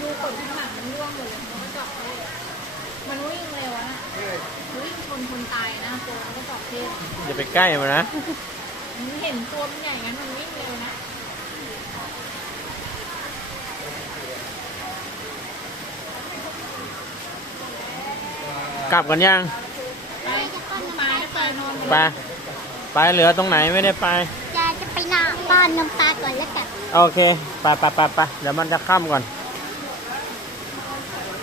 ดูขนข้างหลังมันร่วงหมดเลยมันก็จอกเลยมันวิ่งเร็วนะวิ่งชนคนตายนะตัวมันก็จอกเทศอย่าไปใกล้มันนะเห็นตัวมันใหญ่งั้นมันวิ่งเร็วนะกลับกันยังไปไปนอนไปเหลือตรงไหนไม่ได้ไปจะไปนอนป้อนนมปลาก่อนแล้วกันโอเคไปเดี๋ยวมันจะค่ำก่อน